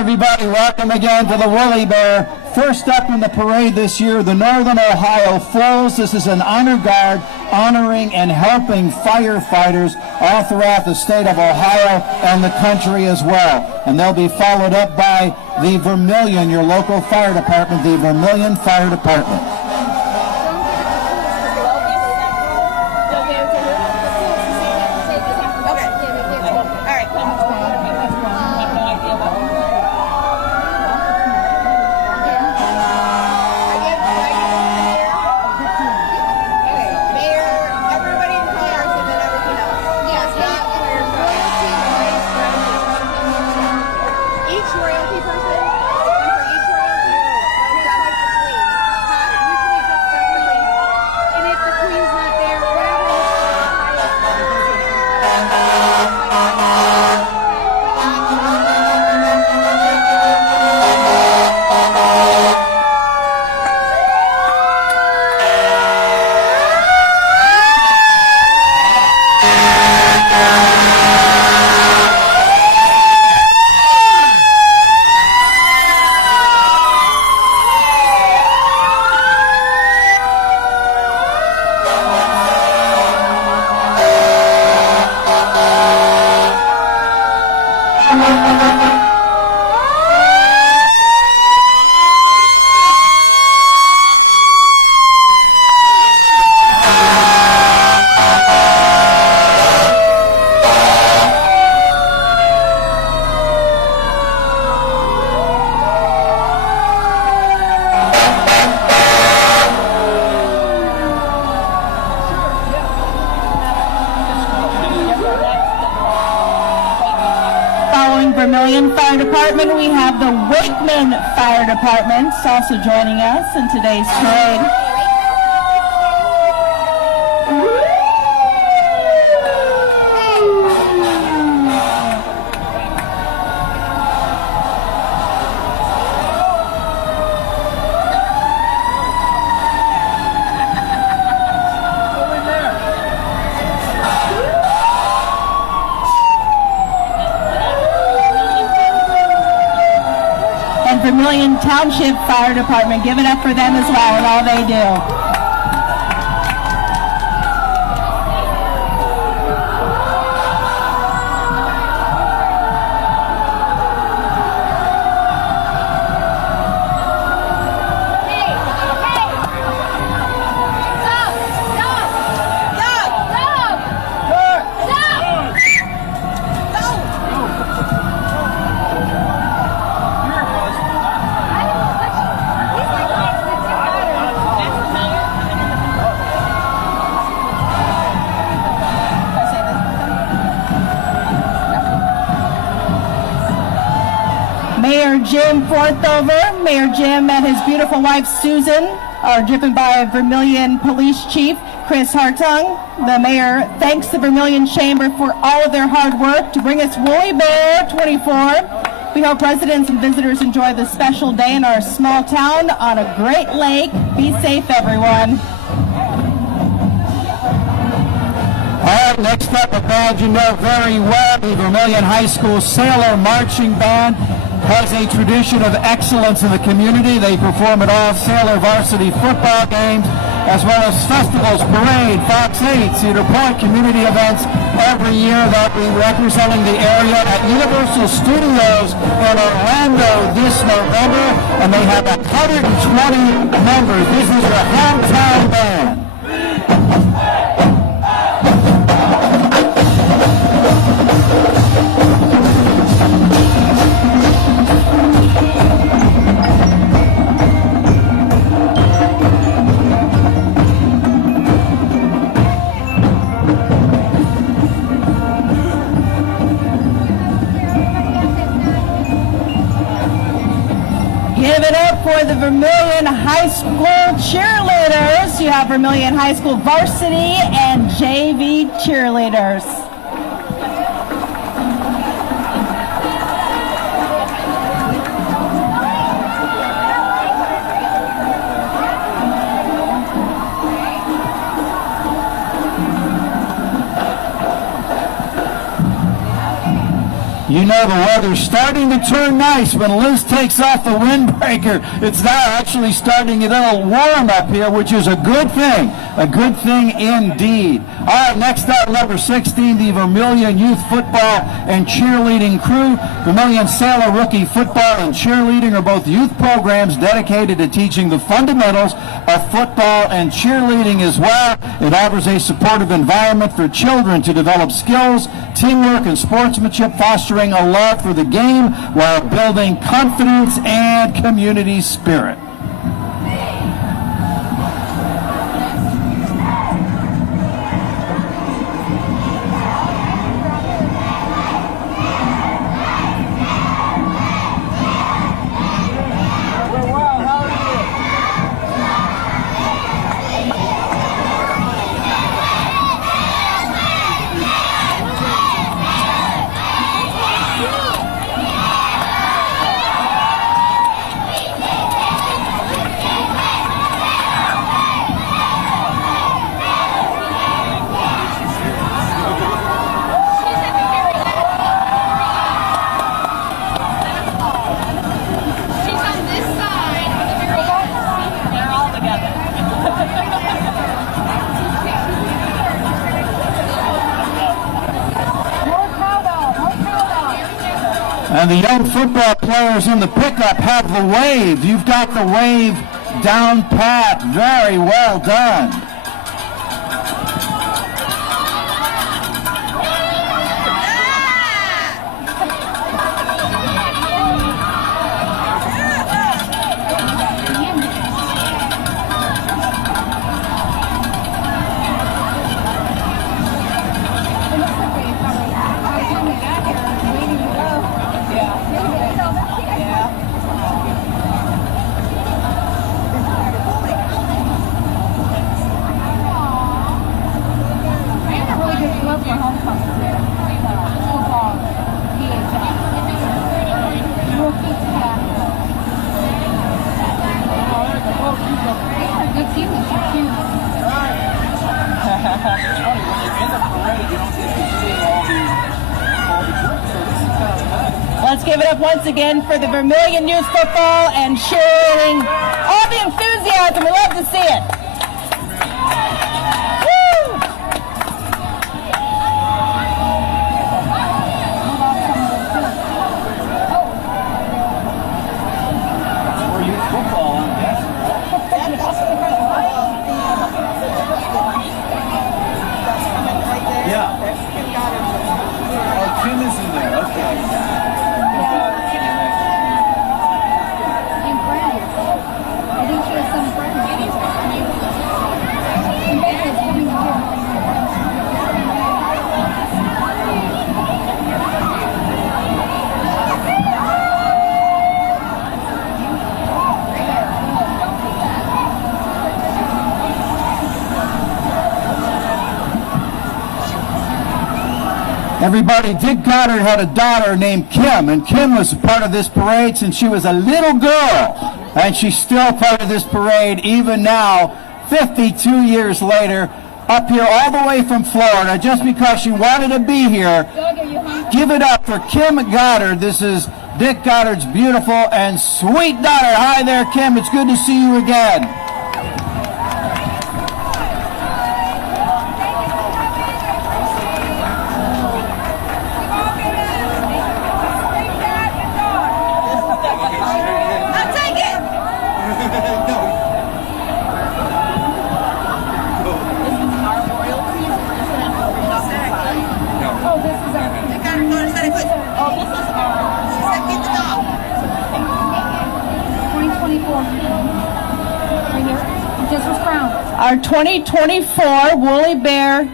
everybody. Welcome again to the Woollybear. First up in the parade this year, the Northern Ohio Foals. This is an honor guard honoring and helping firefighters all throughout the state of Ohio and the country as well. And they'll be followed up by the Vermilion, your local fire department, the Vermilion Fire Department. Vermilion Fire Department, we have the Wakeman Fire Department also joining us in today's parade. Vermilion Township Fire Department. Give it up for them as well and all they do. Mayor Jim Forthover. Mayor Jim and his beautiful wife Susan are driven by Vermilion Police Chief Chris Hartung. The mayor thanks the Vermilion Chamber for all of their hard work to bring us Woollybear 24. We hope residents and visitors enjoy this special day in our small town on a great lake. Be safe, everyone. All right, next up, a band you know very well, the Vermilion High School Sailor Marching Band. Has a tradition of excellence in the community. They perform at all Sailor varsity football games, as well as festivals, parade, Fox 8, Cedar Point, community events every year. They'll be representing the area at Universal Studios in Orlando this November, and they have 120 members. This is your hometown band. Give it up for the Vermilion High School cheerleaders. You have Vermilion High School varsity and JV cheerleaders. You know the weather's starting to turn nice when Liz takes off the windbreaker. It's now actually starting a little warm up here, which is a good thing. A good thing indeed. All right, next up, number 16, the Vermilion Youth Football and Cheerleading Crew. Vermilion Sailor Rookie Football and Cheerleading are both youth programs dedicated to teaching the fundamentals of football and cheerleading as well. It offers a supportive environment for children to develop skills, teamwork, and sportsmanship, fostering a love for the game while building confidence and community spirit. And the young football players in the pickup have the wave. You've got the wave down pat. Very well done. Let's give it up once again for the Vermilion Youth Football and cheerleading. All the enthusiasm, we love to see it. Woo! For youth football, yeah. Oh, Kim is in there. Okay. Everybody, Dick Goddard had a daughter named Kim, and Kim was part of this parade since she was a little girl. And she's still part of this parade even now, 52 years later, up here all the way from Florida, just because she wanted to be here. Give it up for Kim Goddard. This is Dick Goddard's beautiful and sweet daughter. Hi there, Kim. It's good to see you again. Our 2024 Woollybear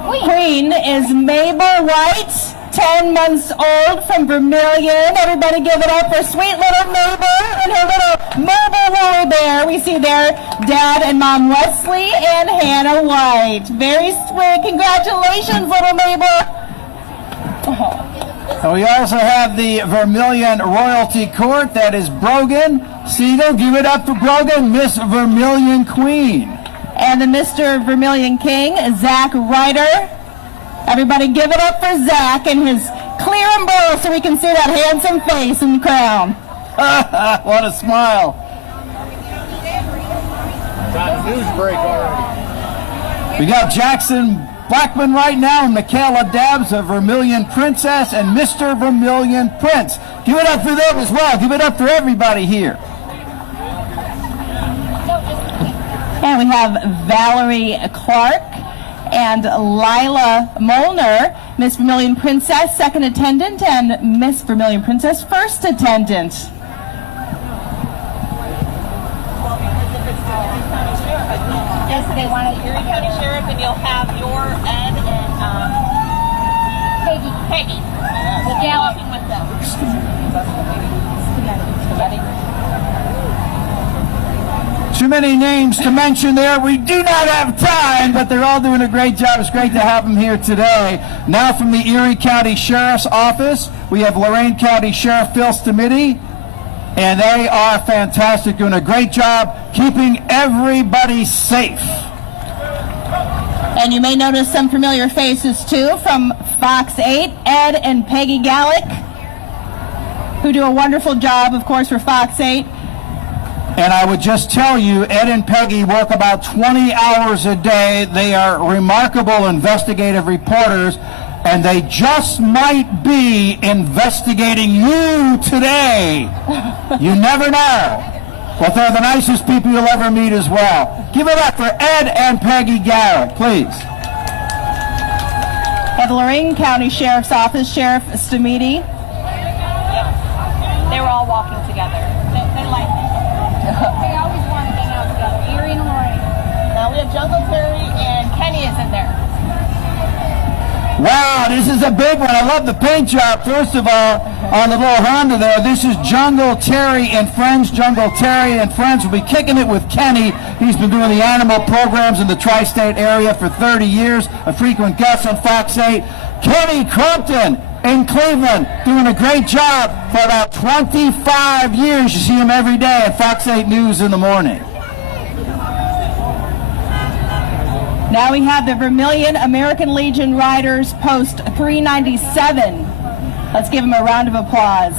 Queen is Mabel White, 10 months old, from Vermilion. Everybody give it up for sweet little Mabel and her little Mabel Woollybear. We see there Dad and Mom Wesley and Hannah White. Very sweet. Congratulations, little Mabel. So we also have the Vermilion Royalty Court. That is Brogan. Siegel, give it up for Brogan, Miss Vermilion Queen. And the Mr. Vermilion King, Zach Ryder. Everybody give it up for Zach and his clear and bold so we can see that handsome face and crown. What a smile. Got a news break already. We got Jackson Blackman right now and Michaela Dabbs, a Vermilion Princess, and Mr. Vermilion Prince. Give it up for them as well. Give it up for everybody here. And we have Valerie Clark and Lila Molnar, Miss Vermilion Princess, second attendant, and Miss Vermilion Princess, first attendant. Yes, they want a Erie County Sheriff, and you'll have your Ed and Peggy. We'll galloping with them. Too many names to mention there. We do not have time, but they're all doing a great job. It's great to have them here today. Now from the Erie County Sheriff's Office, we have Lorain County Sheriff Phil Stamiti, and they are fantastic, doing a great job keeping everybody safe. And you may notice some familiar faces too from Fox 8, Ed and Peggy Gallick, who do a wonderful job, of course, for Fox 8. And I would just tell you, Ed and Peggy work about 20 hours a day. They are remarkable investigative reporters, and they just might be investigating you today. You never know. But they're the nicest people you'll ever meet as well. Give it up for Ed and Peggy Garrett, please. At the Lorain County Sheriff's Office, Sheriff Stamiti. They were all walking together. They like it. They always want to hang out together. Erie and Lorain. Now we have Jungle Terry and Kenny is in there. Wow, this is a big one. I love the paint job, first of all, on the little Honda there. This is Jungle Terry and Friends. Jungle Terry and Friends will be kicking it with Kenny. He's been doing the animal programs in the tri-state area for 30 years, a frequent guest on Fox 8. Kenny Crumpton in Cleveland, doing a great job for about 25 years. You see him every day at Fox 8 News in the morning. Now we have the Vermilion American Legion Riders, Post 397. Let's give them a round of applause.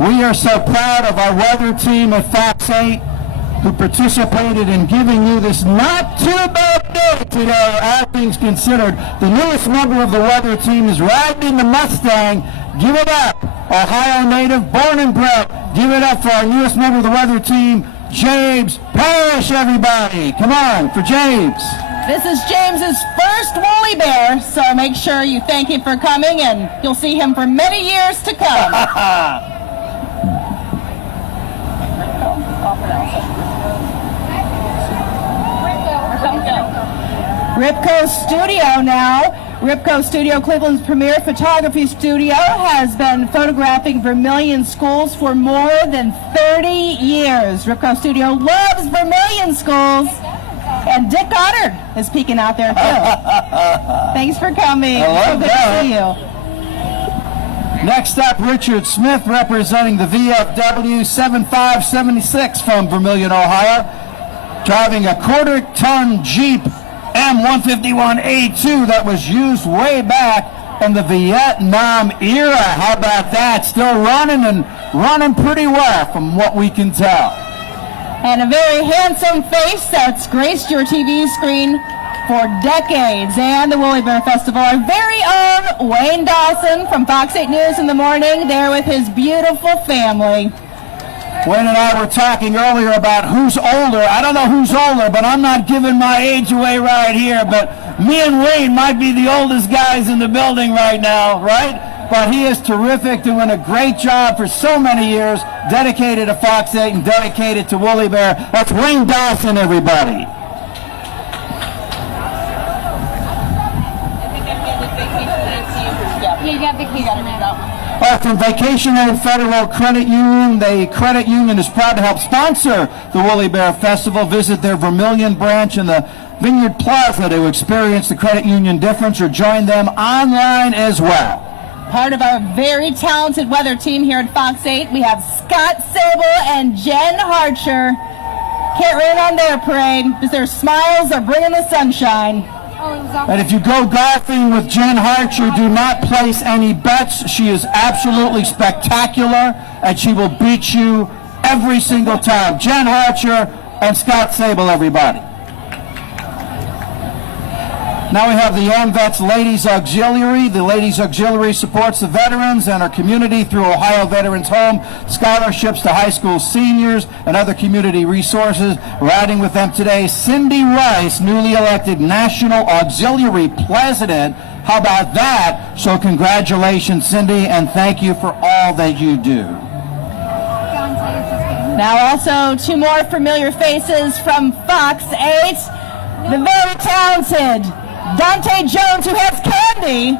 We are so proud of our weather team at Fox 8 who participated in giving you this not too bad day today, all things considered. The newest member of the weather team is riding the Mustang. Give it up. Ohio native, born and bred. Give it up for our newest member of the weather team, James Parrish, everybody. Come on, for James. This is James's first Woollybear, so make sure you thank him for coming, and you'll see him for many years to come. Ripco Studio now. Ripco Studio, Cleveland's premier photography studio, has been photographing Vermilion schools for more than 30 years. Ripco Studio loves Vermilion schools. And Dick Goddard is peeking out there, too. Thanks for coming. Hello, good to see you. Next up, Richard Smith, representing the VFW 7576 from Vermilion, Ohio, driving a quarter-ton Jeep M151A2 that was used way back in the Vietnam era. How about that? Still running and running pretty well from what we can tell. And a very handsome face that's graced your TV screen for decades. And the Woollybear Festival, our very own Wayne Dawson from Fox 8 News in the morning, there with his beautiful family. Wayne and I were talking earlier about who's older. I don't know who's older, but I'm not giving my age away right here. But me and Wayne might be the oldest guys in the building right now, right? But he is terrific, doing a great job for so many years, dedicated to Fox 8 and dedicated to Woollybear. That's Wayne Dawson, everybody. From Vacation Aid Federal Credit Union, the credit union is proud to help sponsor the Woollybear Festival. Visit their Vermilion branch in the Vineyard Plaza to experience the credit union difference, or join them online as well. Part of our very talented weather team here at Fox 8, we have Scott Sable and Jen Harcher. Can't rain on their parade because their smiles are bringing the sunshine. And if you go golfing with Jen Harcher, do not place any bets. She is absolutely spectacular, and she will beat you every single time. Jen Harcher and Scott Sable, everybody. Now we have the AMVETS Ladies Auxiliary. The Ladies Auxiliary supports the veterans and our community through Ohio Veterans Home, scholarships to high school seniors, and other community resources. Riding with them today, Cindy Rice, newly elected National Auxiliary President. How about that? So congratulations, Cindy, and thank you for all that you do. Now also two more familiar faces from Fox 8. The very talented Dante Jones, who has candy,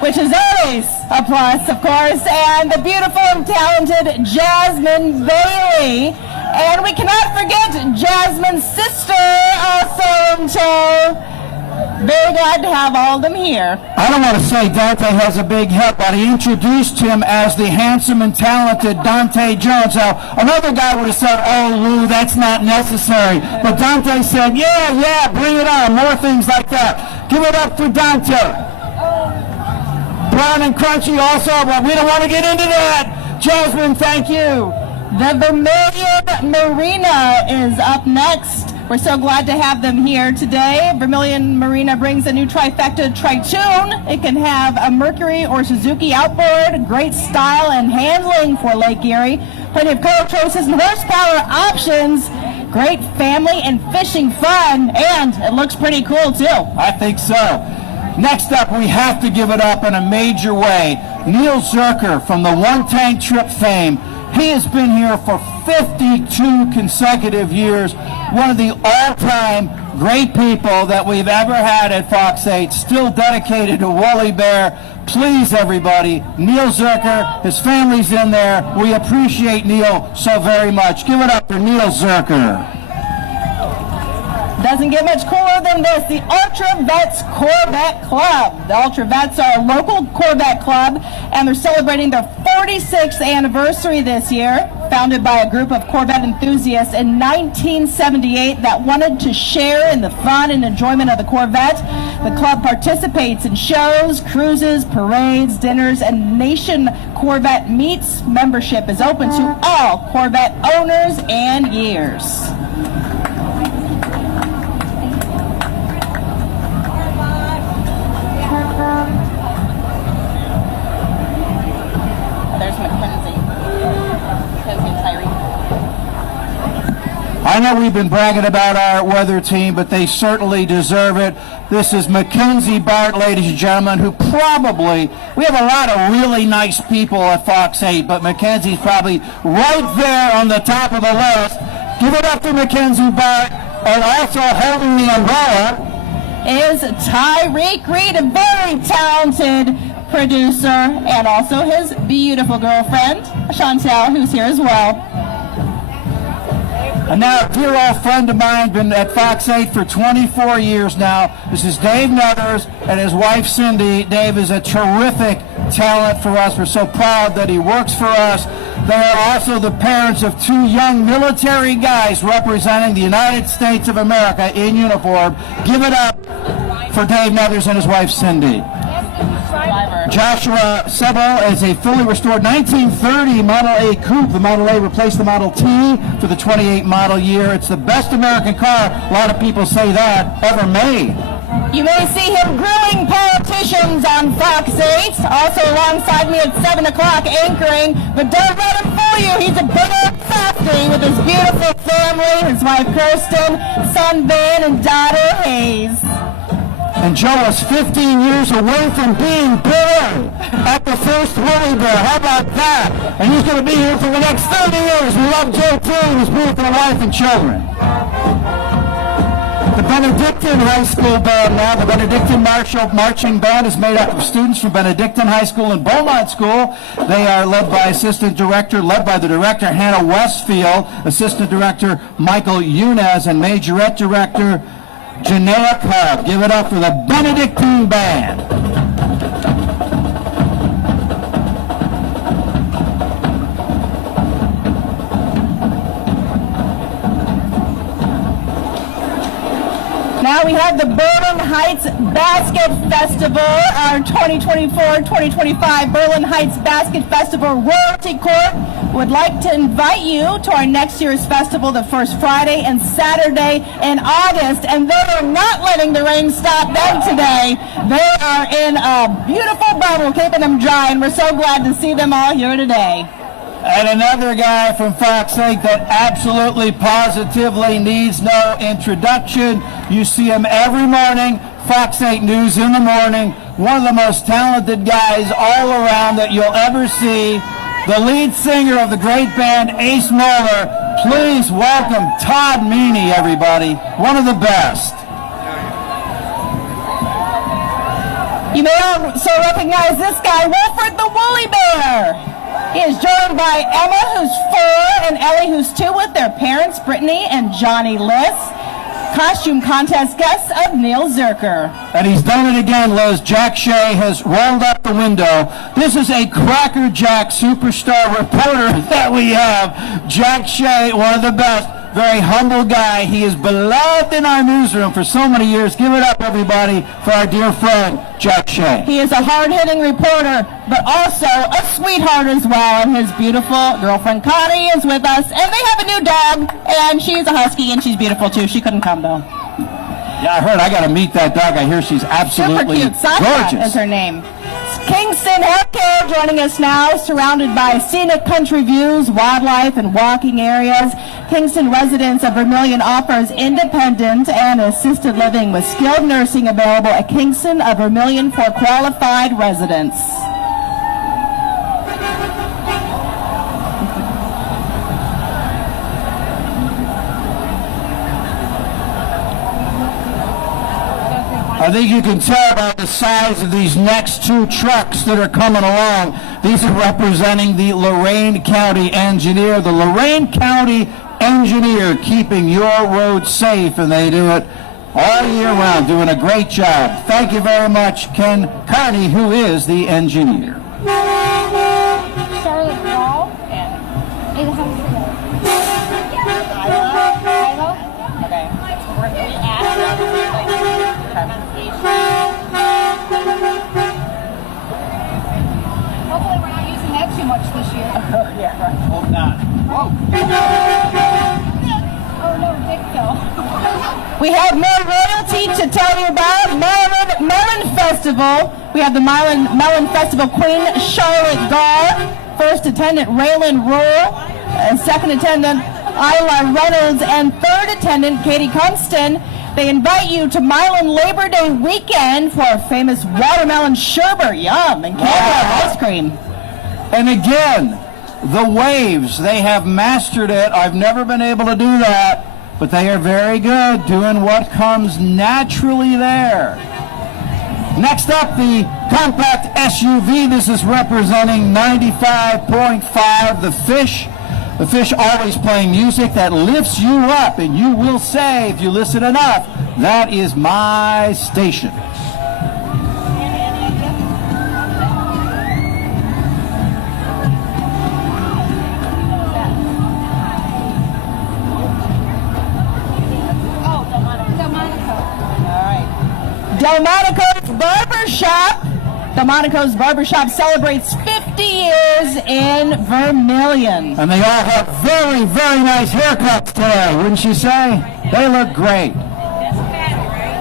which is always a plus, of course, and the beautiful and talented Jasmine Bailey. And we cannot forget Jasmine's sister, also in tow. Very glad to have all of them here. I don't want to say Dante has a big head, but he introduced him as the handsome and talented Dante Jones. Now, another guy would have said, oh, Lou, that's not necessary. But Dante said, yeah, bring it on. More things like that. Give it up for Dante. Brown and crunchy also, but we don't want to get into that. Jasmine, thank you. The Vermilion Marina is up next. We're so glad to have them here today. Vermilion Marina brings a new trifecta Tritoon. It can have a Mercury or Suzuki outboard, great style and handling for Lake Erie, plenty of color choices and horsepower options, great family and fishing fun, and it looks pretty cool too. I think so. Next up, we have to give it up in a major way. Neil Zerker from the One Tank Trip fame. He has been here for 52 consecutive years. One of the all-time great people that we've ever had at Fox 8, still dedicated to Woollybear. Please, everybody, Neil Zerker, his family's in there. We appreciate Neil so very much. Give it up for Neil Zerker. Doesn't get much cooler than this, the Ultra Vets Corvette Club. The Ultra Vets are a local Corvette club, and they're celebrating their 46th anniversary this year. Founded by a group of Corvette enthusiasts in 1978 that wanted to share in the fun and enjoyment of the Corvette. The club participates in shows, cruises, parades, dinners, and Nation Corvette meets. Membership is open to all Corvette owners and years. I know we've been bragging about our weather team, but they certainly deserve it. This is Mackenzie Bart, ladies and gentlemen, who probably, we have a lot of really nice people at Fox 8, but Mackenzie's probably right there on the top of the list. Give it up to Mackenzie Bart, and also holding the umbrella is Tyreek Reed, a very talented producer, and also his beautiful girlfriend, Chantel, who's here as well. And now, a dear old friend of mine, been at Fox 8 for 24 years now. This is Dave Nuthers and his wife, Cindy. Dave is a terrific talent for us. We're so proud that he works for us. They are also the parents of two young military guys representing the United States of America in uniform. Give it up for Dave Nuthers and his wife, Cindy. Joshua Sebo is a fully restored 1930 Model A coupe. The Model A replaced the Model T for the 28 model year. It's the best American car, a lot of people say that, ever made. You may see him grilling politicians on Fox 8, also alongside me at 7 o'clock anchoring, but don't let him fool you. He's a big old softy with his beautiful family, his wife Kirsten, son Ben, and daughter Hayes. And Joe is 15 years away from being born at the first Woollybear. How about that? And he's going to be here for the next 30 years. We love Joe too and his beautiful wife and children. The Benedictine High School Band now, the Benedictine Marching Band is made up of students from Benedictine High School and Beaumont School. They are led by the director, Hannah Westfield, assistant director, Michael Yunez, and majorette director, Janelle Cobb. Give it up for the Benedictine Band. we have the Berlin Heights Basket Festival, our 2024-2025 Berlin Heights Basket Festival Royalty Court would like to invite you to our next year's festival, the first Friday and Saturday in August, and they are not letting the rain stop them today. They are in a beautiful bubble, keeping them dry, and we're so glad to see them all here today. And another guy from Fox 8 that absolutely positively needs no introduction. You see him every morning, Fox 8 News in the morning. One of the most talented guys all around that you'll ever see. The lead singer of the great band Ace Moeller. Please welcome Todd Meany, everybody. One of the best. You may also recognize this guy, Wilfred the Woollybear. He is joined by Emma, who's 4, and Ellie, who's 2, with their parents, Brittany and Johnny Liss. Costume contest guests of Neil Zerker. And he's done it again, Liz. Jack Shea has rolled up the window. This is a Cracker Jack superstar reporter that we have. Jack Shea, one of the best. Very humble guy. He is beloved in our newsroom for so many years. Give it up, everybody, for our dear friend, Jack Shea. He is a hard-hitting reporter, but also a sweetheart as well. And his beautiful girlfriend, Connie, is with us. And they have a new dog, and she's a husky, and she's beautiful, too. She couldn't come, though. Yeah, I heard. I got to meet that dog. I hear she's absolutely super cute. Sasha gorgeous. is her name. Kingston Healthcare joining us now, surrounded by scenic country views, wildlife, and walking areas. Kingston Residents of Vermilion offers independent and assisted living with skilled nursing available at Kingston of Vermilion for qualified residents. I think you can tell by the size of these next 2 trucks that are coming along. These are representing the Lorain County Engineer. The Lorain County Engineer keeping your roads safe, and they do it all year round, doing a great job. Thank you very much, Ken Carney, who is the engineer. Charlotte Wall and 800. Okay. So we're going to hopefully we're not using that too much this year. Yeah, right. Hope not. Whoa. Oh no, Dick fell. We have more royalty to tell you about. Melon Festival. We have the Melon Festival Queen, Charlotte Gall. First attendant, Raylan Rule. And second attendant, Isla Reynolds. And third attendant, Katie Kunston. They invite you to Milan Labor Day weekend for a famous watermelon sherbet, yum, and candy ice cream. And again, the waves, they have mastered it. I've never been able to do that, but they are very good doing what comes naturally there. Next up, the compact SUV. This is representing 95.5, the Fish. The Fish always playing music that lifts you up, and you will say, if you listen enough, that is my station. Oh, Delmonico. All right. Delmonico's Barbershop. Delmonico's Barbershop celebrates 50 years in Vermilion. And they all have very, very nice haircuts today, wouldn't you say? They look great. That's Patty, right?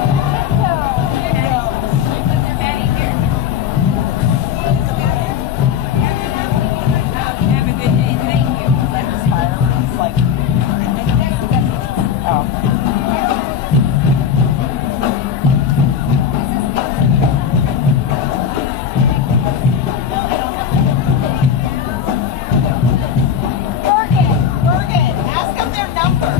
Patty here. Have a good day. Thank you. It's like, oh. Bergen, ask them their number.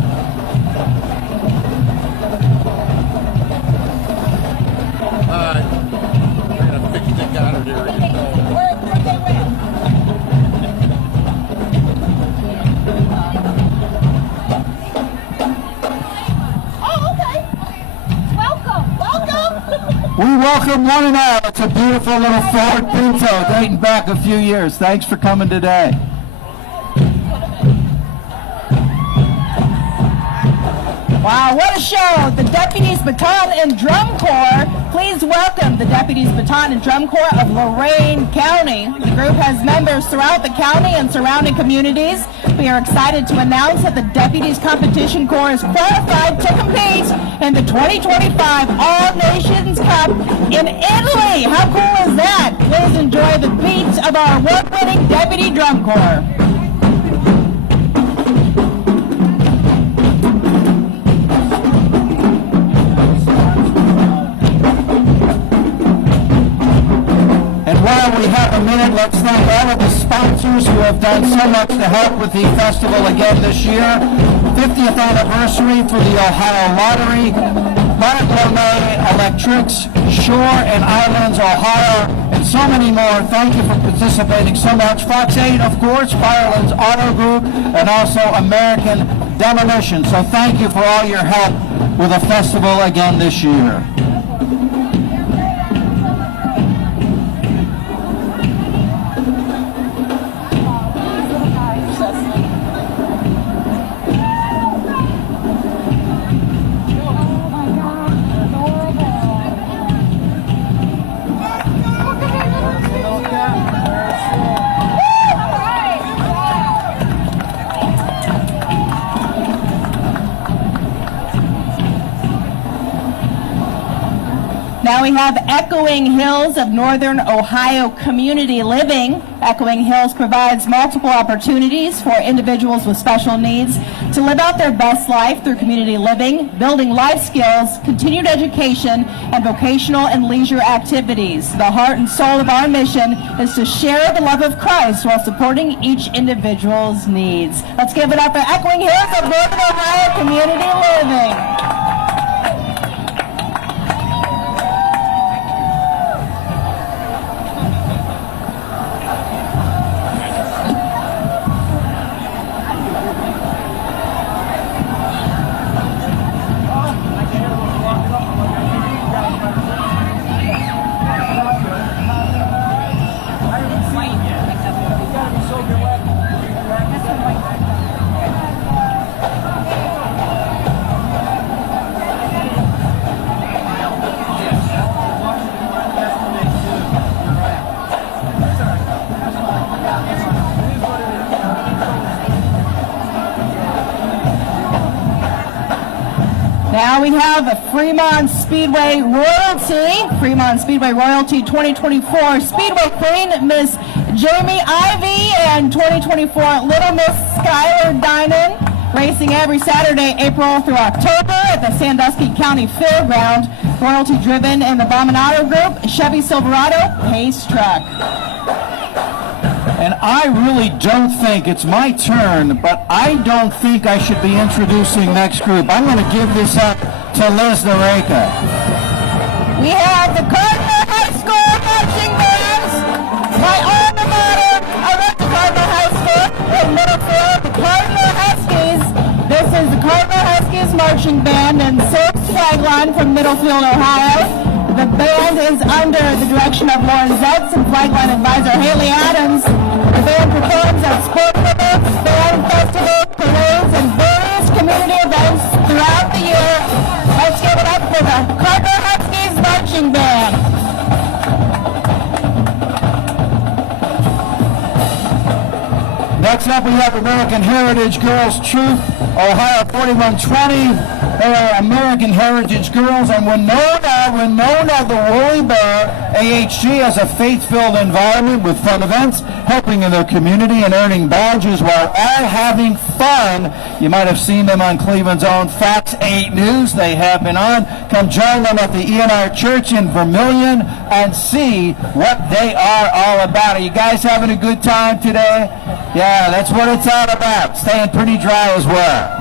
We're going to fix the gutter there. Where they went? Oh, okay. Welcome. We welcome one and all. It's a beautiful little Ford Pinto dating back a few years. Thanks for coming today. Wow, what a show! The Deputies Baton and Drum Corps. Please welcome the Deputies Baton and Drum Corps of Lorain County. The group has members throughout the county and surrounding communities. We are excited to announce that the Deputies Competition Corps is qualified to compete in the 2025 All Nations Cup in Italy. How cool is that? Please enjoy the beat of our award-winning Deputy Drum Corps. While we have a minute, let's thank all of the sponsors who have done so much to help with the festival again this year. 50th anniversary for the Ohio Lottery, Bartolome Electrics, Shore and Islands, Ohio, and so many more. Thank you for participating so much. Fox 8, of course, Firelands Auto Group, and also American Demolition. So thank you for all your help with the festival again this year. Now we have Echoing Hills of Northern Ohio Community Living. Echoing Hills provides multiple opportunities for individuals with special needs to live out their best life through community living, building life skills, continued education, and vocational and leisure activities. The heart and soul of our mission is to share the love of Christ while supporting each individual's needs. Let's give it up for Echoing Hills of Northern Ohio Community Living. Now we have a Fremont Speedway Royalty 2024 Speedway Queen, Miss Jamie Ivy, and 2024 Little Miss Skylar Dinan, racing every Saturday, April through October at the Sandusky County Fairground. Royalty driven in the Bominato Group, Chevy Silverado Pace Truck. And I really don't think it's my turn, but I don't think I should be introducing next group. I'm going to give this up to Liz Nareka. We have the Cardinal High School marching bands. My alma mater, I went to Cardinal High School in Middlefield, the Cardinal Huskies. This is the Cardinal Huskies marching band and Silks Flagline from Middlefield, Ohio. The band is under the direction of Lauren Zetz and Flagline advisor Haley Adams. The band performs at sport events, band festivals, parades, and various community events throughout the year. Let's give it up for the Cardinal Huskies Marching Band. Next up, we have American Heritage Girls Troop, Ohio 4120. They are American Heritage Girls, and Winona the Woollybear AHG has a faith-filled environment with fun events, helping in their community and earning badges while all having fun. You might have seen them on Cleveland's own Fox 8 News. They have been on. Come join them at the ENR Church in Vermilion and see what they are all about. Are you guys having a good time today? Yeah, that's what it's all about. Staying pretty dry as well.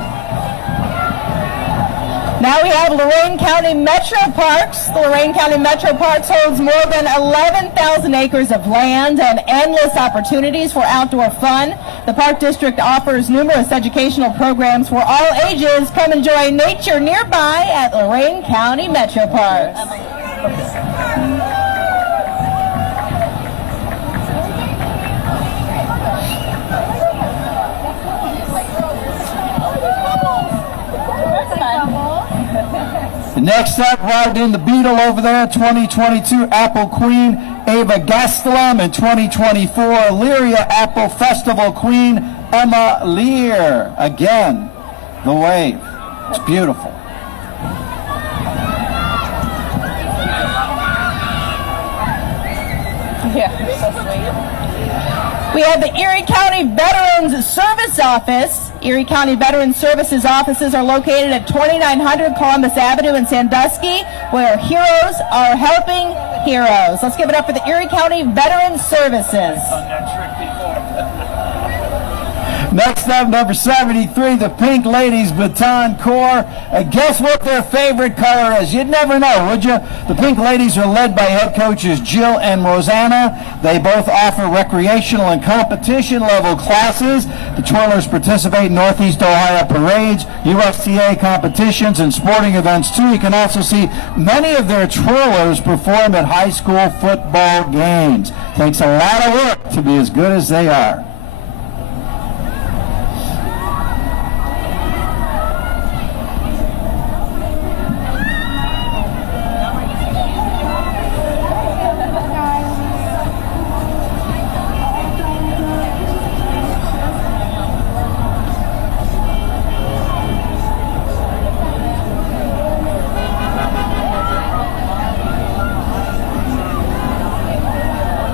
Now we have Lorain County Metro Parks. The Lorain County Metro Parks holds more than 11,000 acres of land and endless opportunities for outdoor fun. The Park District offers numerous educational programs for all ages. Come enjoy nature nearby at Lorain County Metro Parks. Next up, riding in the Beetle over there, 2022 Apple Queen Ava Gastelum, and 2024 Illyria Apple Festival Queen Emma Lear. Again, the wave. It's beautiful. Yeah, so sweet. We have the Erie County Veterans Service Office. Erie County Veterans Services offices are located at 2900 Columbus Avenue in Sandusky, where heroes are helping heroes. Let's give it up for the Erie County Veterans Services. Next up, number 73, the Pink Ladies Baton Corps. Guess what their favorite color is? You'd never know, would you? The Pink Ladies are led by head coaches Jill and Rosanna. They both offer recreational and competition level classes. The twirlers participate in Northeast Ohio parades, USTA competitions, and sporting events too. You can also see many of their twirlers perform at high school football games. Takes a lot of work to be as good as they are.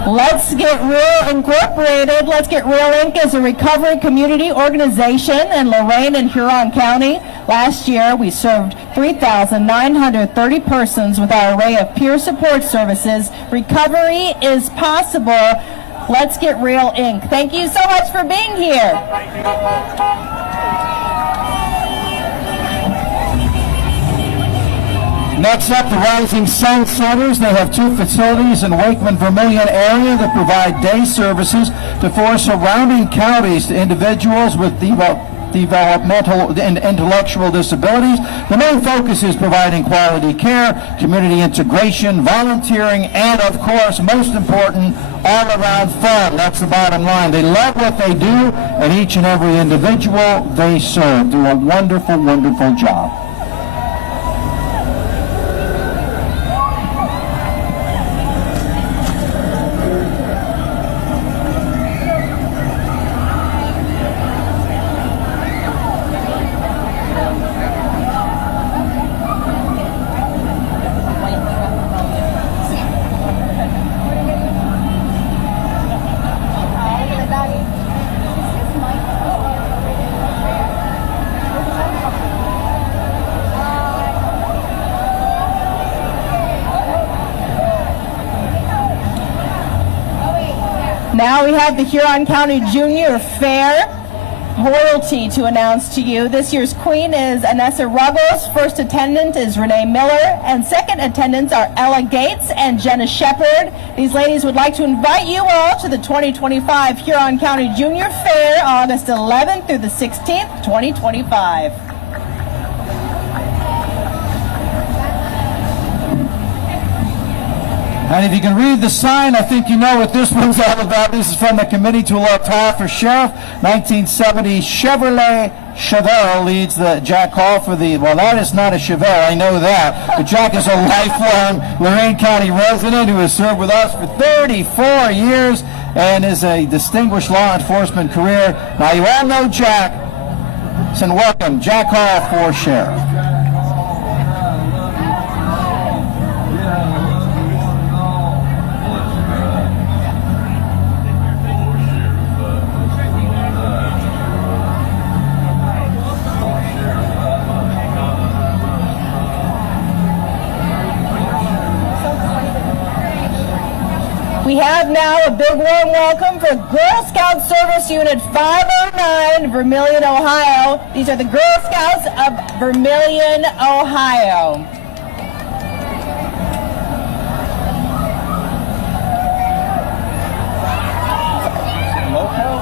Let's Get Real Incorporated. Let's Get Real Inc. is a recovery community organization in Lorain and Huron County. Last year, we served 3,930 persons with our array of peer support services. Recovery is possible. Let's Get Real Inc. Thank you so much for being here. Next up, the Rising Sun Centers. They have two facilities in Wakeman, Vermilion area that provide day services to four surrounding counties to individuals with developmental and intellectual disabilities. The main focus is providing quality care, community integration, volunteering, and of course, most important, all around fun. That's the bottom line. They love what they do, and each and every individual they serve do a wonderful, wonderful job. Now we have the Huron County Junior Fair royalty to announce to you. This year's queen is Anessa Ruggles. First attendant is Renee Miller. And second attendants are Ella Gates and Jenna Shepard. These ladies would like to invite you all to the 2025 Huron County Junior Fair, August 11th through the 16th, 2025. And if you can read the sign, I think you know what this one's all about. This is from the Committee to Elect Hall for Sheriff. 1970 Chevrolet Chevelle leads the Jack Hall for the, well, that is not a Chevelle, I know that. But Jack is a lifelong Lorain County resident who has served with us for 34 years and is a distinguished law enforcement career. Now, you all know Jack, so welcome Jack Hall for Sheriff. We have now a big warm welcome for Girl Scout Service Unit 509, Vermilion, Ohio. These are the Girl Scouts of Vermilion, Ohio. Local?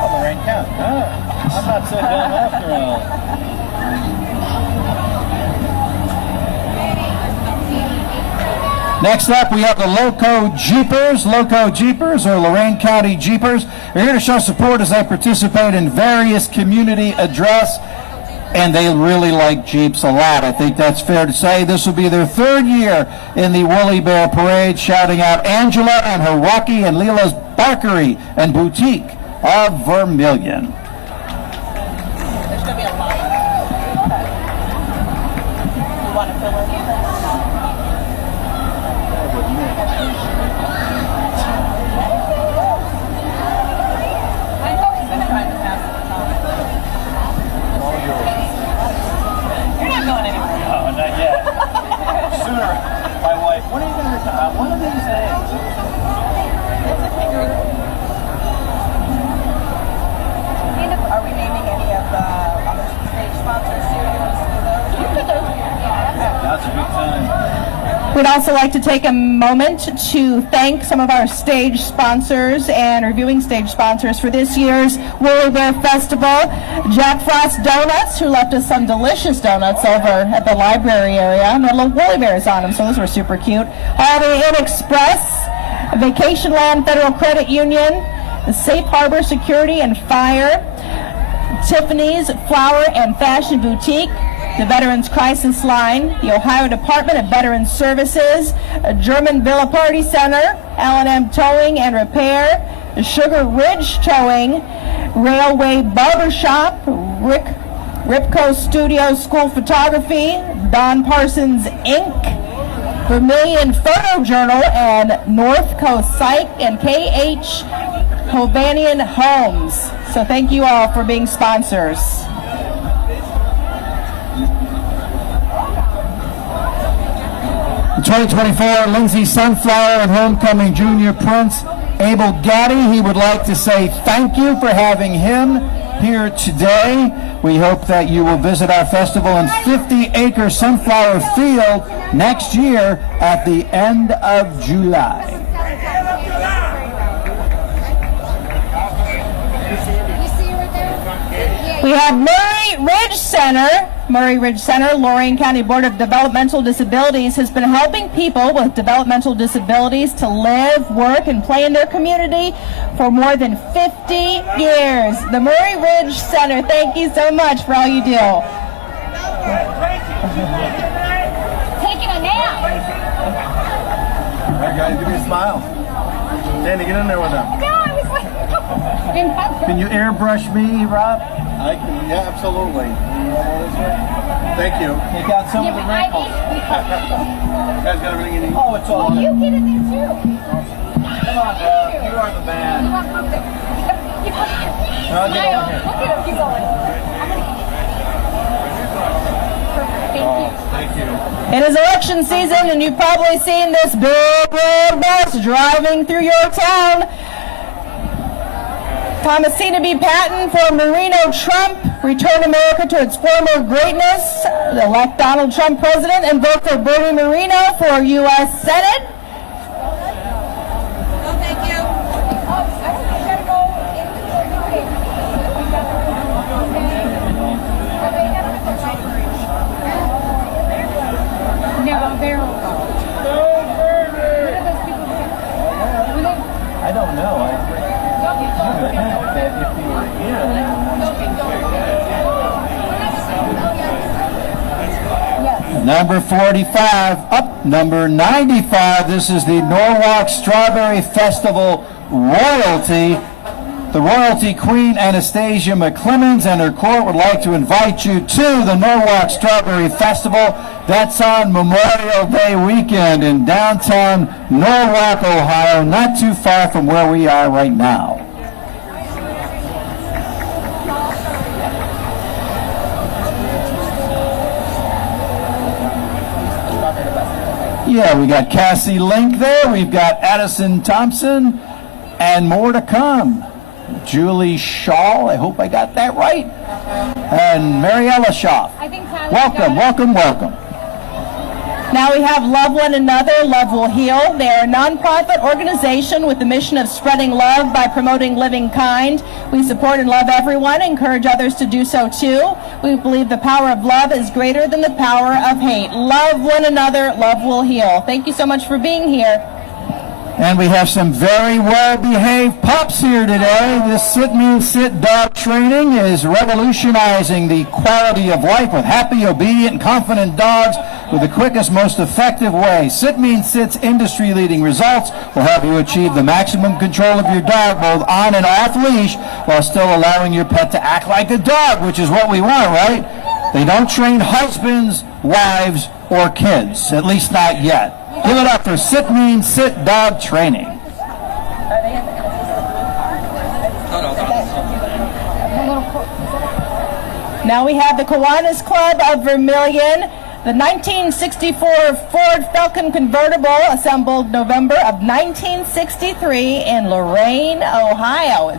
Oh, Lorain County. Oh, I'm not so dumb after all. Next up, we have the Loco Jeepers. Loco Jeepers, or Lorain County Jeepers, are here to show support as they participate in various community address and they really like Jeeps a lot. I think that's fair to say. This will be their third year in the Woollybear Parade, shouting out Angela and her Rocky and Leela's Barkery and Boutique of Vermilion. There's going to be a line. You want to fill in? I know he's been trying to pass it on. You're not going anywhere. No, not yet. Sooner, my wife. When are you going to retire? One of these days. Are we naming any of the other stage sponsors too? You want us to do those? You put those. Yeah. That's a good time. We'd also like to take a moment to thank some of our stage sponsors and reviewing stage sponsors for this year's Woollybear Festival. Jack Frost Donuts, who left us some delicious donuts over at the library area, and had little woolly bears on them, so those were super cute. Holiday Inn Express, Vacation Land Federal Credit Union, the Safe Harbor Security and Fire, Tiffany's Flower and Fashion Boutique, the Veterans Crisis Line, the Ohio Department of Veterans Services, German Villa Party Center, L&M Towing and Repair, Sugar Ridge Towing, Railway Barbershop, Ripco Studio School Photography, Don Parsons Inc., Vermilion Photojournal, and North Coast Psych, and KH Hovanian Homes. So thank you all for being sponsors. The 2024 Lindsay Sunflower and Homecoming Junior Prince Abel Gaddy, he would like to say thank you for having him here today. We hope that you will visit our festival in 50-acre Sunflower Field next year at the end of July. We have Murray Ridge Center, Lorain County Board of Developmental Disabilities has been helping people with developmental disabilities to live, work, and play in their community for more than 50 years. The Murray Ridge Center, thank you so much for all you do. Taking a nap. All right, guys, give me a smile. Danny, get in there with them. No, I was like, Can you airbrush me, Rob? I can, yeah, absolutely. Thank you. Take out some yeah, of the but I wrinkles. You guys got everything you need? Oh, it's all well, good. you get in there too. Come on, Dad. You are the man. You want something? I'll get over here. Look at him, keep going. Perfect, thank you. Thank you. It is election season, and you've probably seen this big red bus driving through your town. Thomasina B. Patton for Marino Trump, return America to its former greatness, elect Donald Trump president, and vote for Bernie Moreno for U.S. Senate. Oh, thank you. Oh, I don't think you gotta go into the no, they're what are those people doing? I don't know. That if you were here, Number 45, up number 95. This is the Norwalk Strawberry Festival Royalty. The Royalty Queen Anastasia McClemens and her court would like to invite you to the Norwalk Strawberry Festival. That's on Memorial Day weekend in downtown Norwalk, Ohio, not too far from where we are right now. Yeah, we got Cassie Link there. We've got Addison Thompson and more to come. Julie Shaw, I hope I got that right. And Mariella Shaw. I think Tyler Welcome, welcome, welcome. Now we have Love One Another, Love Will Heal. They are a nonprofit organization with the mission of spreading love by promoting living kind. We support and love everyone, encourage others to do so too. We believe the power of love is greater than the power of hate. Love one another, love will heal. Thank you so much for being here. And we have some very well-behaved pups here today. This sit, mean, sit dog training is revolutionizing the quality of life with happy, obedient, and confident dogs with the quickest, most effective way. Sit, mean, sit's industry-leading results will help you achieve the maximum control of your dog, both on and off leash, while still allowing your pet to act like a dog, which is what we want, right? They don't train husbands, wives, or kids, at least not yet. Give it up for Sit, Mean, Sit Dog Training. Now we have the Kiwanis Club of Vermilion. The 1964 Ford Falcon convertible assembled November of 1963 in Lorain, Ohio.